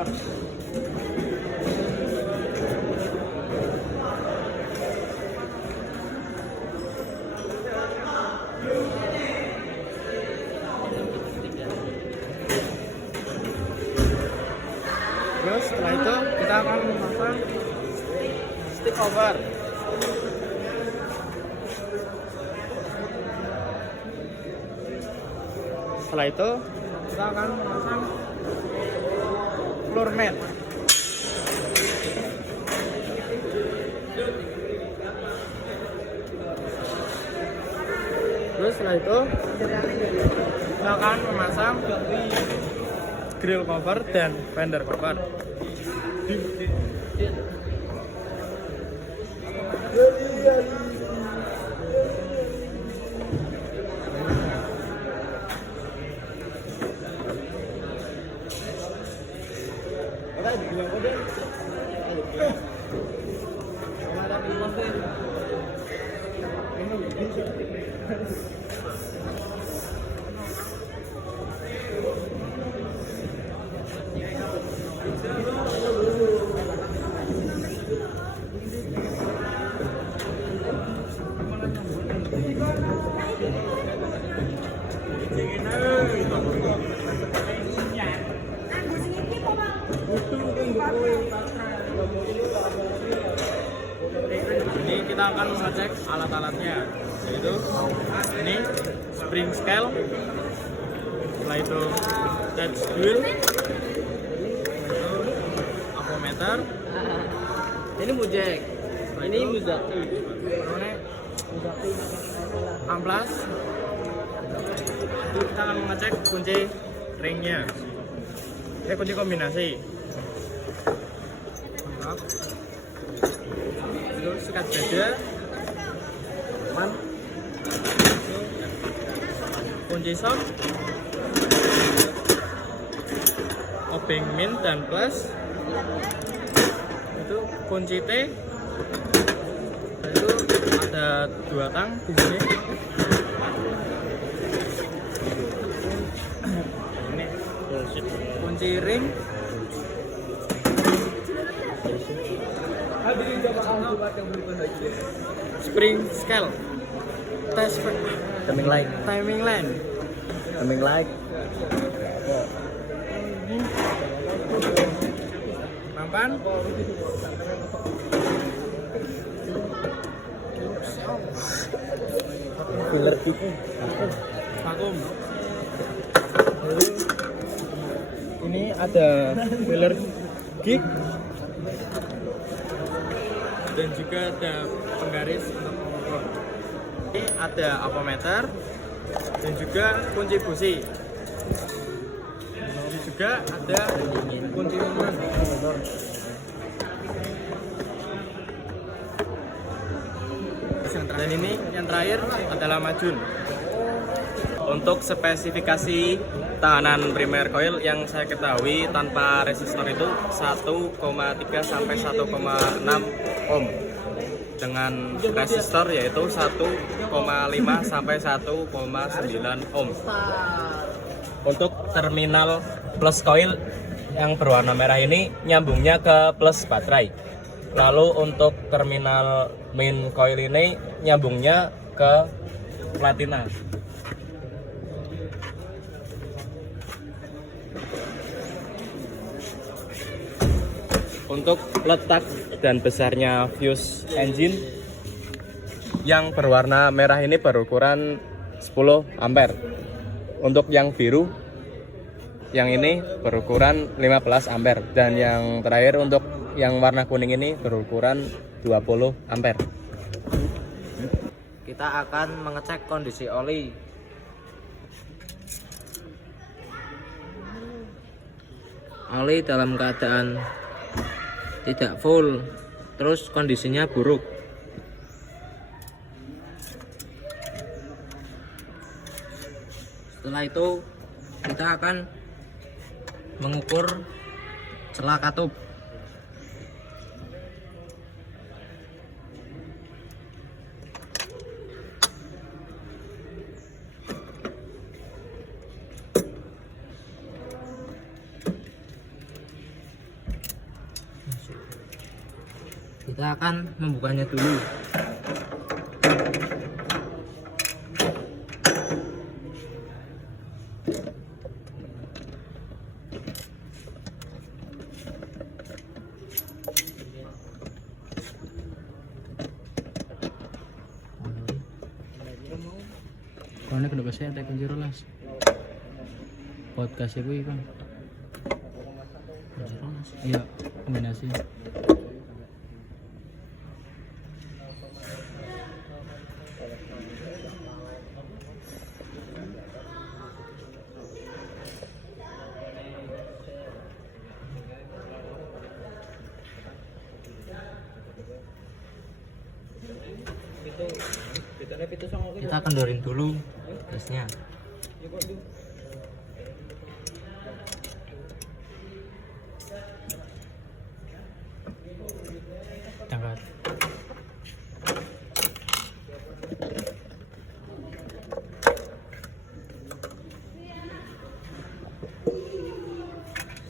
Terus setelah itu kita akan memasang stick cover. Setelah itu kita akan memasang floor mat. Terus setelah itu kita akan memasang grill cover dan fender cover. Ini kita akan mengecek alat-alatnya, yaitu ini spring scale, setelah itu touch wheel, apometer, Ini mujek. Ini muzaki. amplas. Itu kita akan mengecek kunci ringnya, kunci kombinasi. Itu sikat dada, kunci shock, obeng min dan plus, itu kunci T, itu ada 2 tang di sini. Ini kunci ring, spring scale, Timing light. timing line, Timing light. nampan, Filler gitu. vakum. Ini ada filler gig dan juga ada penggaris untuk mengukur. Ini ada apometer dan juga kunci busi. Ini juga ada kunci rumen. Dan ini yang terakhir adalah majun. Untuk spesifikasi tahanan primer coil yang saya ketahui tanpa resistor itu 1,3 sampai 1,6 ohm. Dengan resistor yaitu 1,5 sampai 1,9 ohm. Untuk terminal plus coil yang berwarna merah ini nyambungnya ke plus baterai. Lalu untuk terminal main coil ini nyambungnya ke platina. Untuk letak dan besarnya fuse engine yang berwarna merah ini berukuran 10 ampere. Untuk yang biru yang ini berukuran 15 ampere dan yang terakhir untuk yang warna kuning ini berukuran 20 ampere. Kita akan mengecek kondisi oli. Oli dalam keadaan tidak full, terus kondisinya buruk. Setelah itu kita akan mengukur celah katup. Kita akan membukanya dulu. Karena kedua saya tak kunci rolas. Podcast ibu kan. Iya, kombinasi. Kita kendorin dulu gasnya. Tanggal.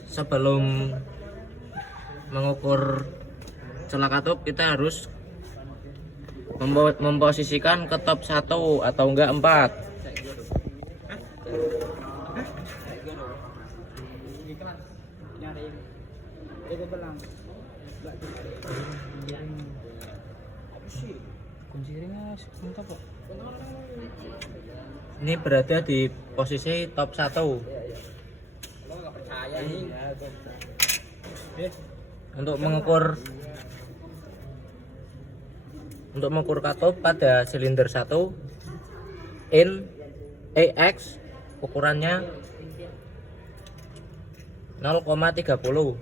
Sebelum mengukur celah katup, kita harus memposisikan ke top 1 atau enggak 4. Kunci ringnya mantap kok. Ini berada di posisi top 1. Untuk mengukur katup pada silinder 1 in AX ukurannya 0,30.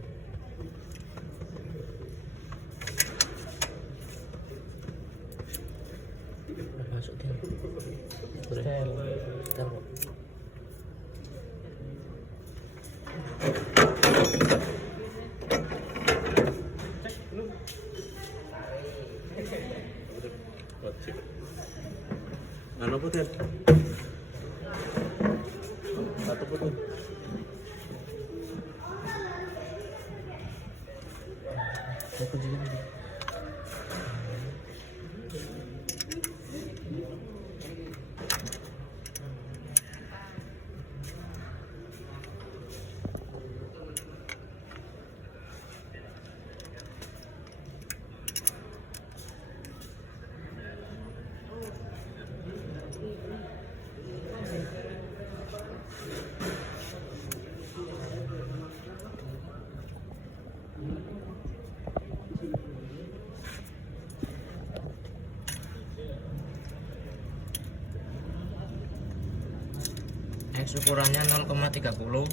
Masuk dia. Setel kok. Ano po din? Satu po din. X ukurannya 0,30.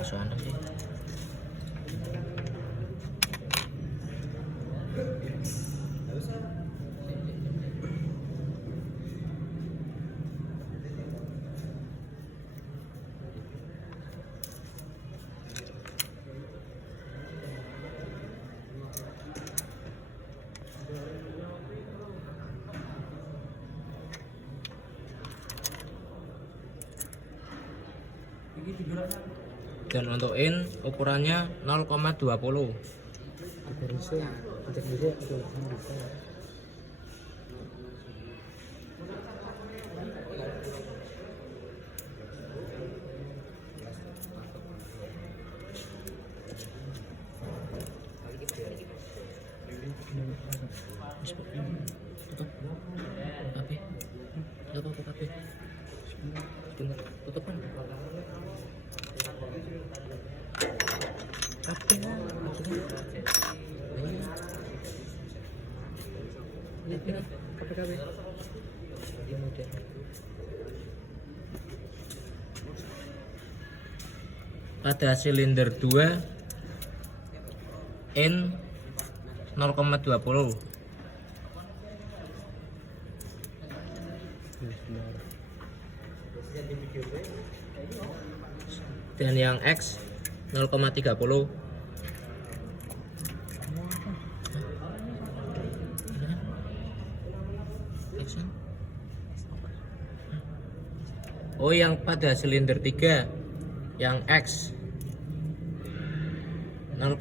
Soalnya sih dan untuk in ukurannya 0,20. Tutup kan? Pada silinder 2 in 0,20. Dan yang X 0,30. Oh, yang pada silinder 3 yang X 0,30.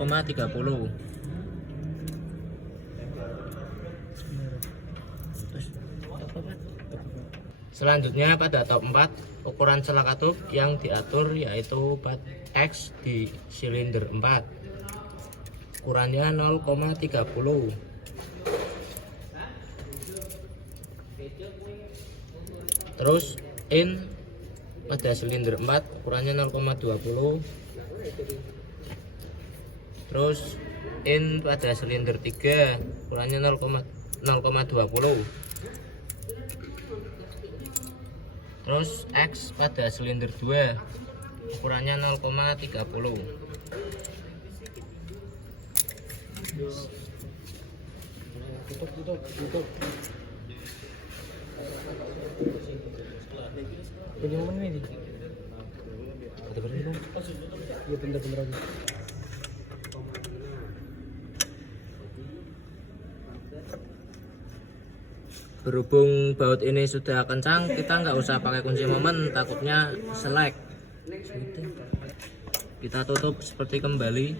Selanjutnya pada top 4 ukuran selak katup yang diatur yaitu bat X di silinder 4. Ukurannya 0,30. Terus in pada silinder 4 ukurannya 0,20. Terus in pada silinder 3 ukurannya 0,20. Terus X pada silinder 2 ukurannya 0,30. Tutup. Bagaimana ini? Iya, bentar lagi. Berhubung baut ini sudah kencang, kita nggak usah pakai kunci momen, takutnya selek. Kita tutup seperti kembali.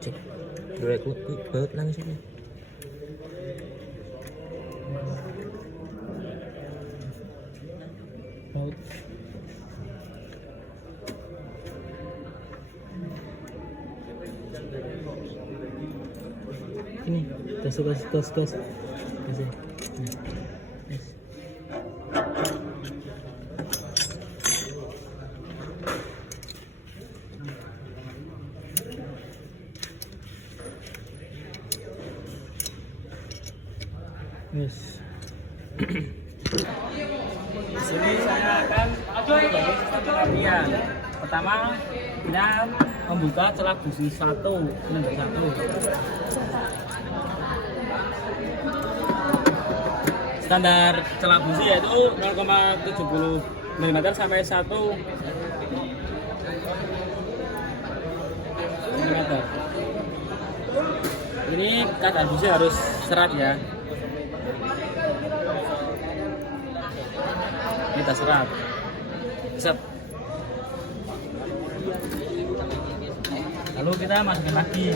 Cek, baut nangis ini. Ini tes. Kasih. Yes. Di sini saya akan membagi sistem pengertian. Pertama, kita membuka celak busi 1, silinder 1. Standar celak busi yaitu 0,70 mm sampai 1 mm. Ini kadar busi harus serat ya. Kita serat. Set. Lalu kita masukin lagi.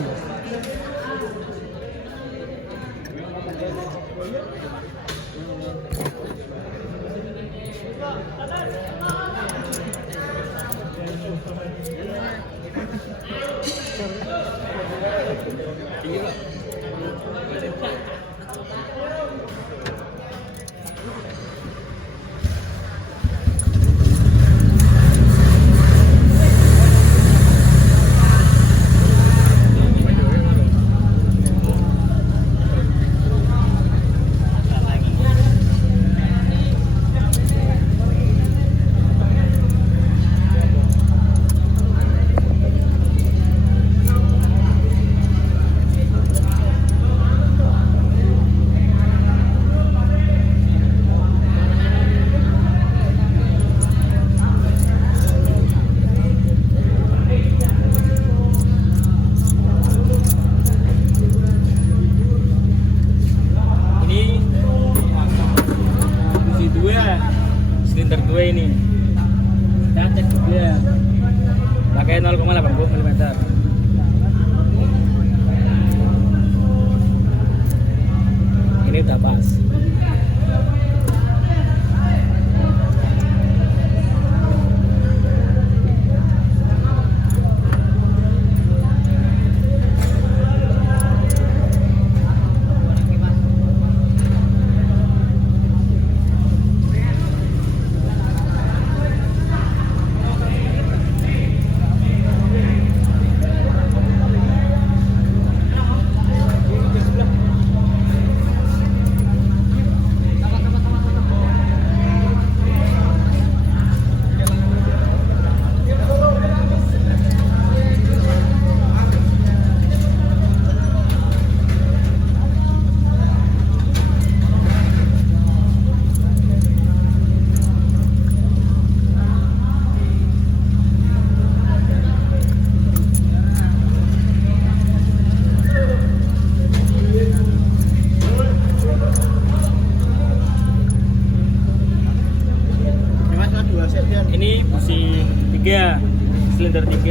silinder 3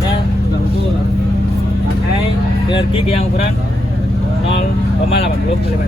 ya sudah utuh. Pakai filler gig yang ukuran 0,80 mm.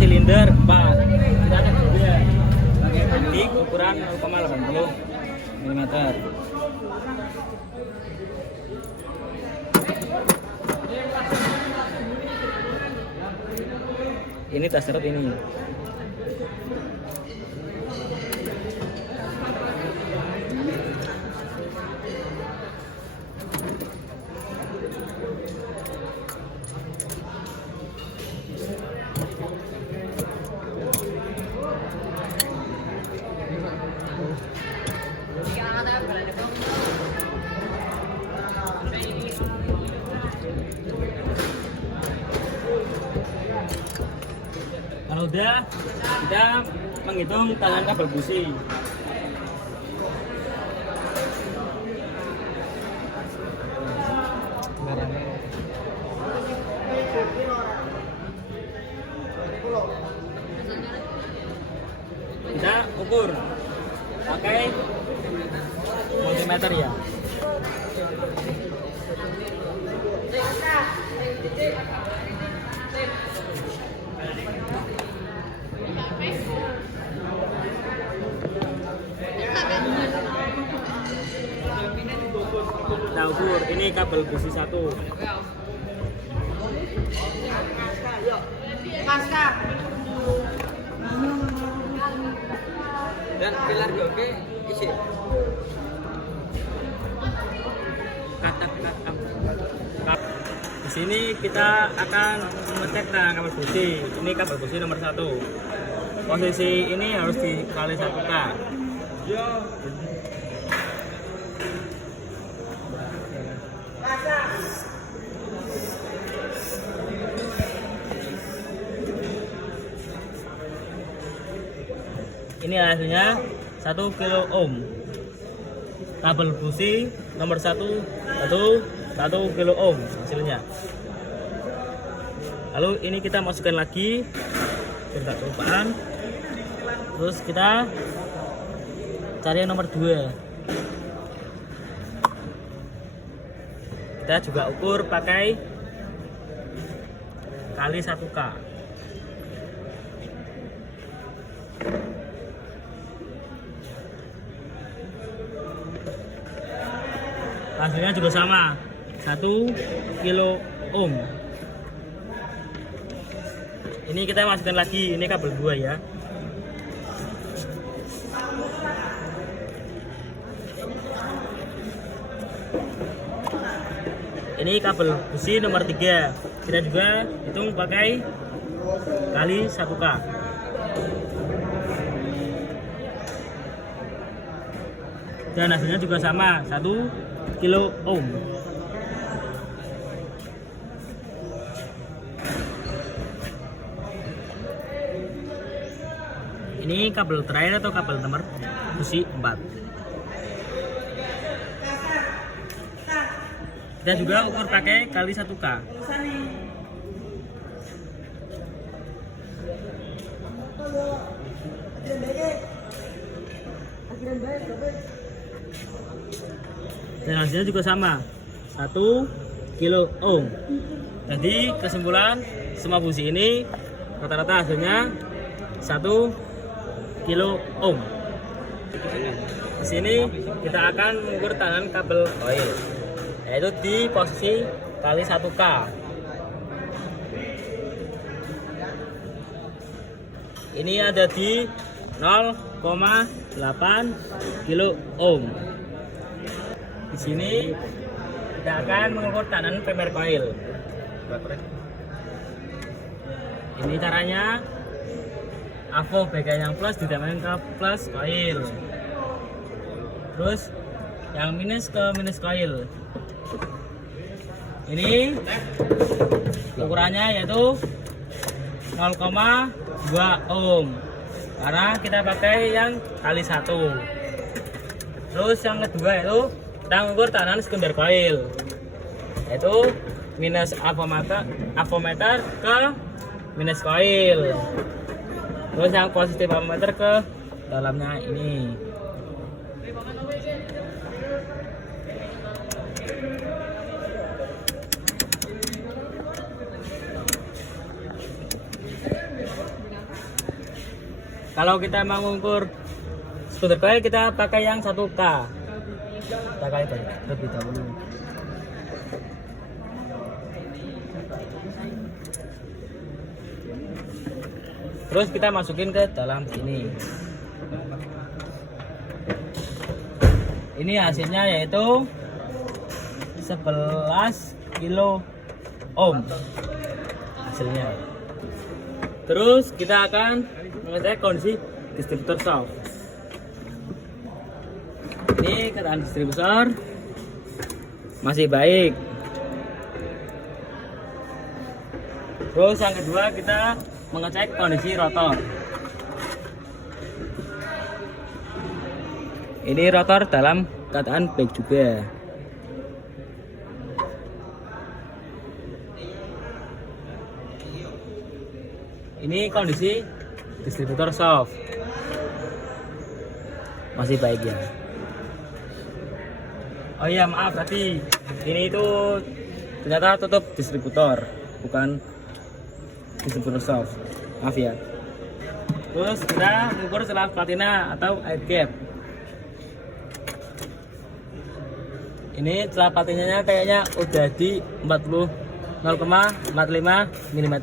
Silinder 4. Kita akan juga pakai teknik ukuran 0,80 mm. Ini tas serep ini. Kalau udah, kita menghitung tangan kabel busi. Kita ukur pakai multimeter ya. Kita ukur, ini kabel busi 1. Dan pilar oke isi. Di sini kita akan mengecek kabel busi. Ini kabel busi nomor 1. Posisi ini harus dikali 1K. Ini hasilnya 1 kilo ohm. Kabel busi nomor 1 kilo ohm hasilnya. Lalu ini kita masukkan lagi tidak kelupaan. Terus kita cari yang nomor 2. Kita juga ukur pakai kali 1K. Hasilnya juga sama, 1 kilo ohm. Ini kita masukkan lagi, ini kabel 2 ya. Ini kabel busi nomor 3. Kita juga hitung pakai kali 1K. Dan hasilnya juga sama, 1 kilo ohm. Ini kabel terakhir atau kabel nomor busi 4. Kita juga ukur pakai kali 1K. Dan hasilnya juga sama, 1 kilo ohm. Jadi kesimpulan semua busi ini rata-rata hasilnya 1 kilo ohm. Di sini kita akan mengukur tahanan kabel koil, yaitu di posisi kali 1K. Ini ada di 0,8 kilo ohm. Di sini kita akan mengukur tahanan primer coil. Ini caranya, AVO bagian yang plus ditambahkan ke plus coil, terus yang minus ke minus coil. Ini ukurannya yaitu 0,2 ohm karena kita pakai yang kali 1. Terus yang kedua yaitu kita mengukur tahanan sekunder coil, yaitu minus avometer ke minus coil. Terus yang positif avometer ke dalamnya ini. Kalau kita mau mengukur sekunder coil, kita pakai yang 1K. Kita kali terlebih dahulu. Terus kita masukin ke dalam sini. Ini hasilnya yaitu 11 kilo ohm hasilnya. Terus kita akan mengecek kondisi distributor shaft. Ini keadaan distributor masih baik. Terus yang kedua kita mengecek kondisi rotor. Ini rotor dalam keadaan baik juga. Ini kondisi distributor shaft masih baik ya. Oh iya, maaf tadi ini itu ternyata tutup distributor, bukan distributor shaft. Maaf ya. Terus kita mengukur selat platina atau air gap. Ini selat platinanya kayaknya udah di 0,45 mm.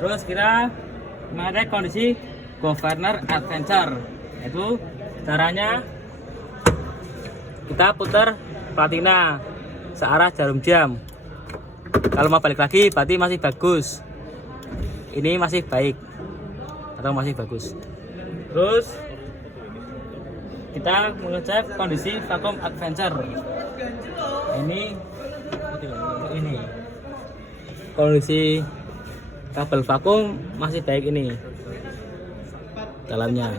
Terus kita mengecek kondisi governor adventure, yaitu caranya kita putar platina searah jarum jam. Kalau mau balik lagi berarti masih bagus. Ini masih baik atau masih bagus. Terus kita mengecek kondisi vacuum adventure. Ini kondisi kabel vakum masih baik ini dalamnya.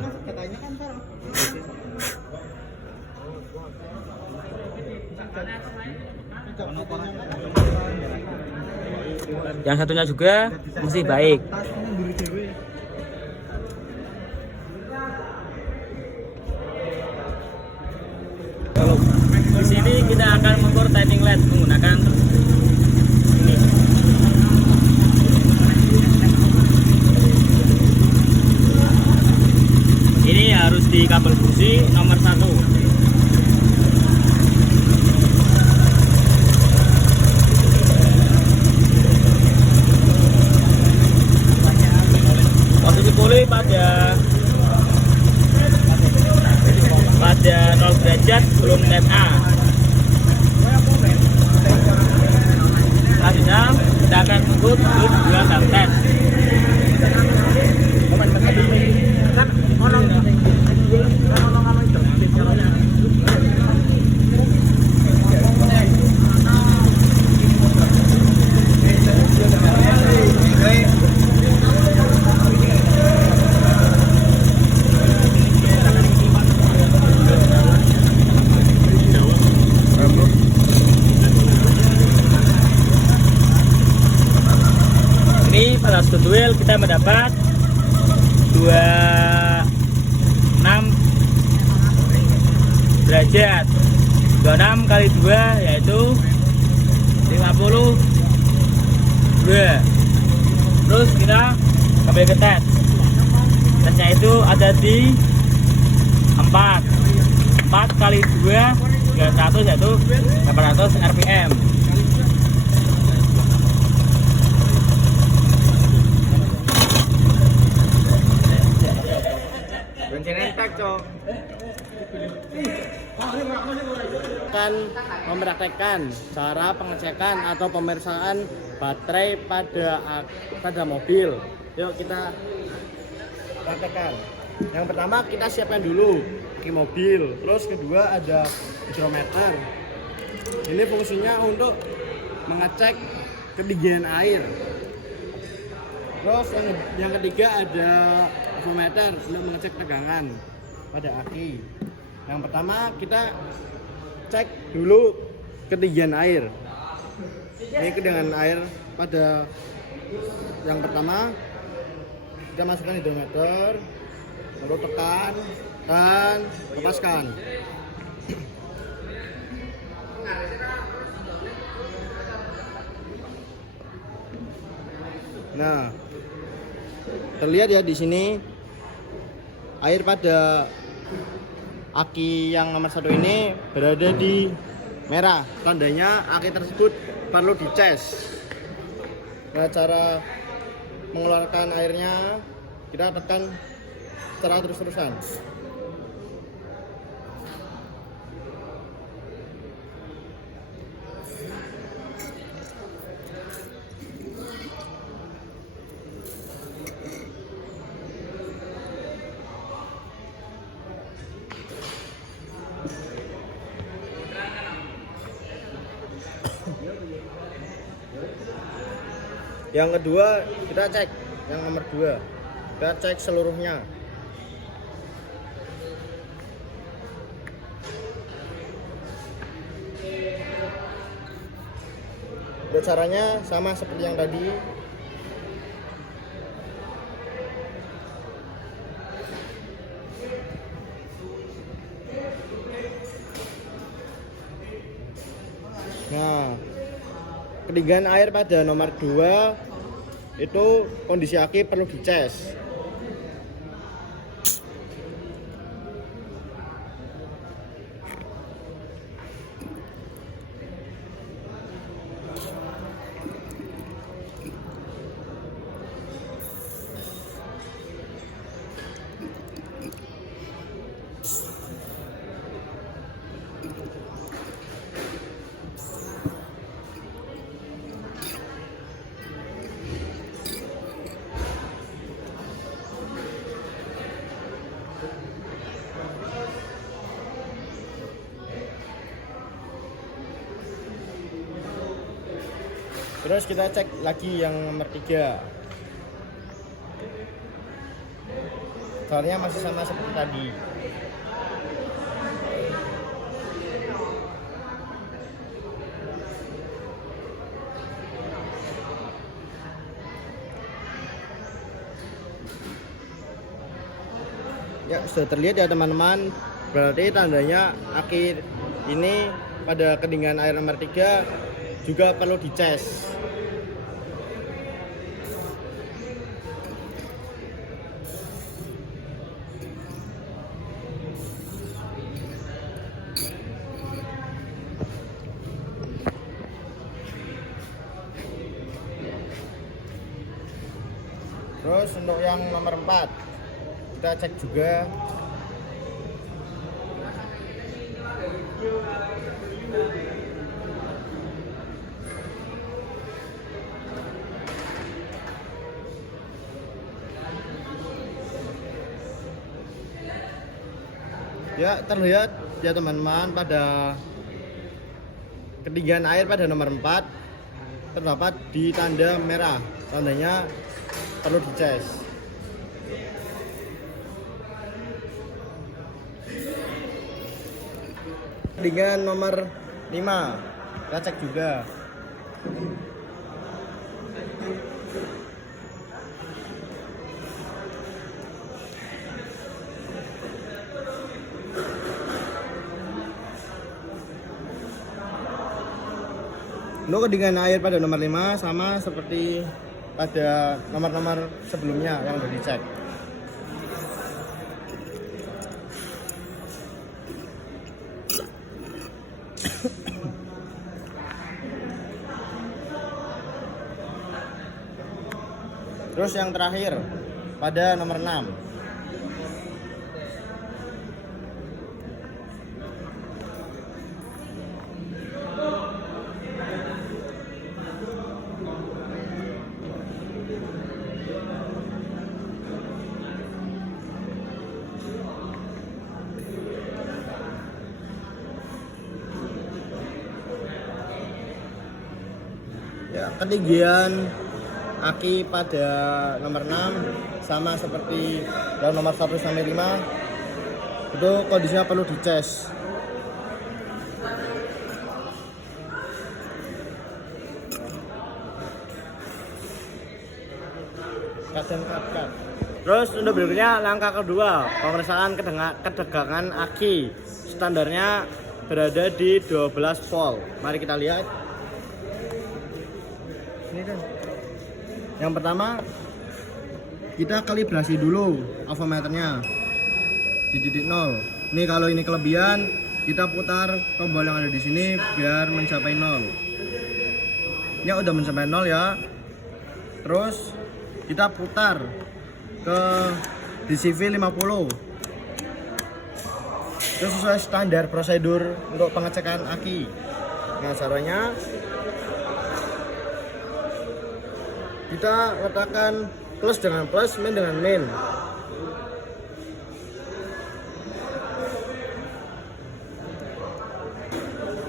Yang satunya juga masih baik. Di sini kita akan mengukur timing LED menggunakan ini. Ini harus di kabel busi nomor 1. Posisi puli pada 0 derajat sebelum net A. Selanjutnya kita akan mengukur 2 jam tes. Ini pada duel kita mendapat 26 derajat. 26 kali 2 yaitu 52. Terus kita kembali ke tes. tesnya itu ada di 4 kali 2 300 yaitu 800 rpm. Bensin entek, Cok. Akan mempraktekkan cara pengecekan atau pemeriksaan baterai pada mobil. Yuk kita praktekkan. Yang pertama kita siapkan dulu di mobil. Terus kedua ada hidrometer. Ini fungsinya untuk mengecek ketinggian air. Terus yang ketiga ada avometer untuk mengecek tegangan pada aki. Yang pertama kita cek dulu ketinggian air. Ini ketinggian air pada yang pertama kita masukkan hidrometer, lalu tekan dan lepaskan. Nah, terlihat ya di sini air pada aki yang nomor 1 ini berada di merah, tandanya aki tersebut perlu dicas. Nah, cara mengeluarkan airnya kita tekan secara terus-terusan. Yang kedua kita cek yang nomor 2, kita cek seluruhnya. Caranya sama seperti yang tadi. Nah, ketinggian air pada nomor 2 itu kondisi aki perlu dicas. Terus kita cek lagi yang nomor 3. Soalnya masih sama seperti tadi. Ya, sudah terlihat ya teman-teman. Berarti tandanya aki ini pada ketinggian air nomor 3 juga perlu dicas. Terus untuk yang nomor 4 kita cek juga. Ya, terlihat ya teman-teman, pada ketinggian air pada nomor 4 terdapat di tanda merah, tandanya perlu dicas. Ketinggian nomor 5 kita cek juga. Untuk ketinggian air pada nomor 5 sama seperti pada nomor-nomor sebelumnya yang sudah dicek. Terus yang terakhir pada nomor 6. Ya, ketinggian aki pada nomor 6 sama seperti yang nomor 1 sampai 5 itu kondisinya perlu dicas. Terus untuk berikutnya langkah kedua, pemeriksaan ketegangan aki. Standarnya berada di 12 volt. Mari kita lihat. Ini kan. Yang pertama kita kalibrasi dulu avometernya di titik 0. Ini kalau ini kelebihan, kita putar tombol yang ada di sini biar mencapai 0. Ini udah mencapai 0 ya. Terus kita putar ke DCV 50. Itu sesuai standar prosedur untuk pengecekan aki. Nah, caranya kita letakkan plus dengan plus, min dengan min.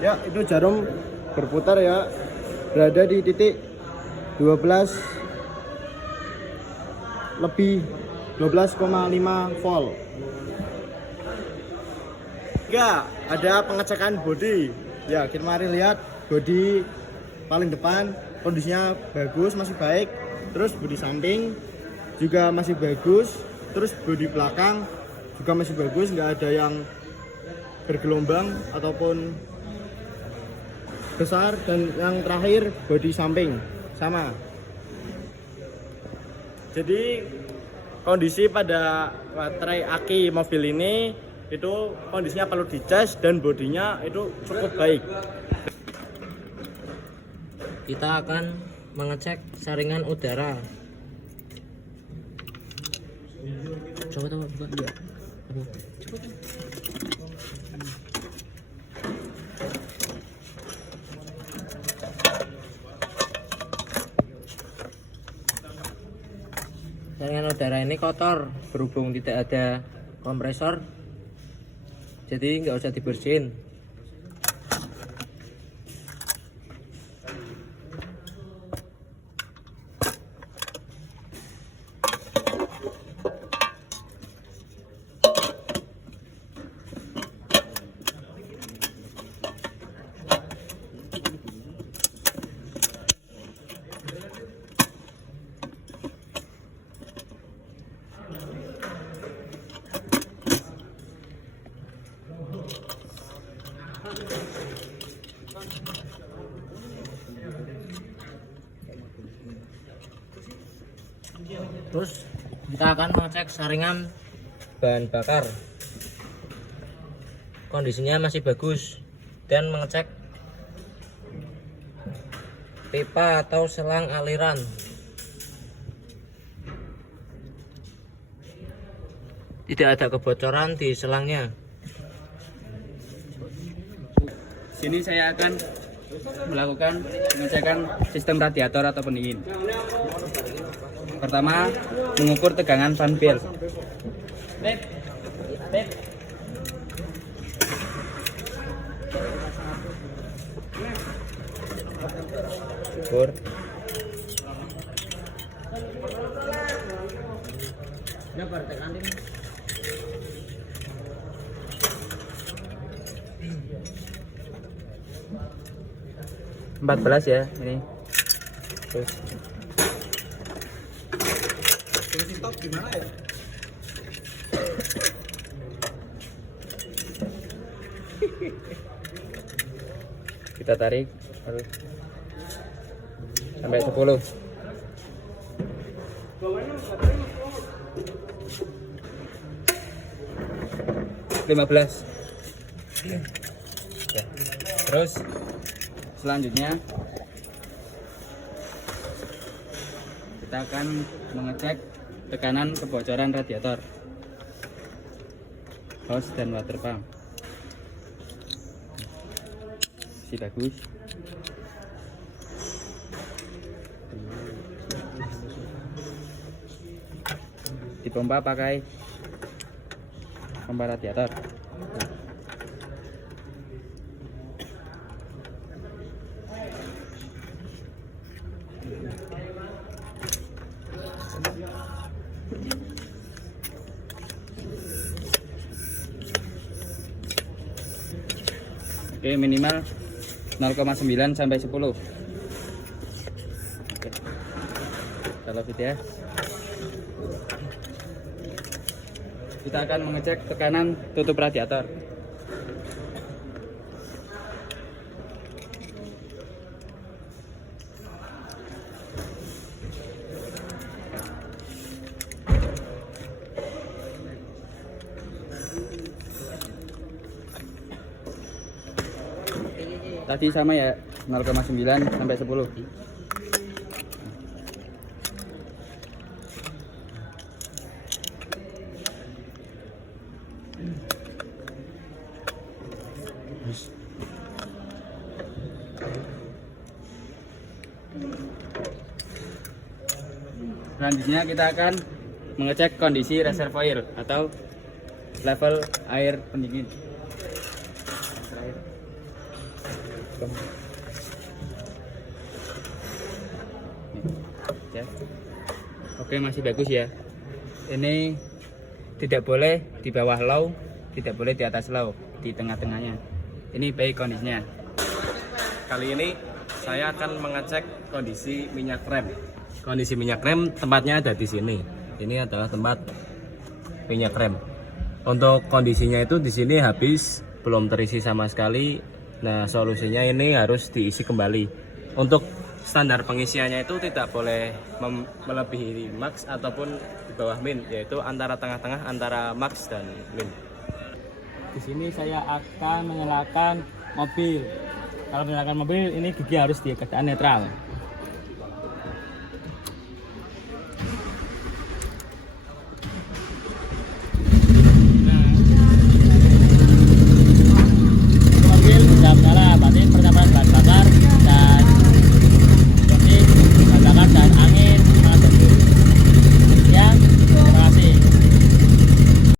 Ya, itu jarum berputar ya, berada di titik 12 lebih 12,5 volt. Ya, ada pengecekan bodi. Ya, kita mari lihat bodi paling depan kondisinya bagus, masih baik. Terus bodi samping juga masih bagus. Terus bodi belakang juga masih bagus, nggak ada yang bergelombang ataupun besar. Dan yang terakhir bodi samping sama. Jadi kondisi pada baterai aki mobil ini itu kondisinya perlu dicas dan bodinya itu cukup baik. Kita akan mengecek saringan udara. Coba buka dia. Saringan udara ini kotor berhubung tidak ada kompresor, jadi nggak usah dibersihin. Terus kita akan mengecek saringan bahan bakar, kondisinya masih bagus, dan mengecek pipa atau selang aliran. Tidak ada kebocoran di selangnya. Sini saya akan melakukan pengecekan sistem radiator atau pendingin. Pertama, mengukur tegangan fan belt. Ukur. Empat belas ya ini. Terus kita tarik sampai 10. 15. Ya. Terus selanjutnya kita akan mengecek tekanan kebocoran radiator, hose dan water pump. Masih bagus. Dipompa pakai pompa radiator. Oke, minimal 0,9 sampai 10. Oke. Kalau gitu ya. Kita akan mengecek tekanan tutup radiator. Tadi sama ya, 0,9 sampai 10. Selanjutnya kita akan mengecek kondisi reservoir atau level air pendingin. Ya. Oke, masih bagus ya. Ini tidak boleh di bawah low, tidak boleh di atas low, di tengah-tengahnya. Ini baik kondisinya. Kali ini saya akan mengecek kondisi minyak rem. Kondisi minyak rem tempatnya ada di sini. Ini adalah tempat minyak rem. Untuk kondisinya itu di sini habis, belum terisi sama sekali. Nah, solusinya ini harus diisi kembali. Untuk standar pengisiannya itu tidak boleh melebihi max ataupun di bawah min, yaitu antara tengah-tengah antara max dan min. Di sini saya akan menyalakan mobil. Kalau menyalakan mobil, ini gigi harus di keadaan netral.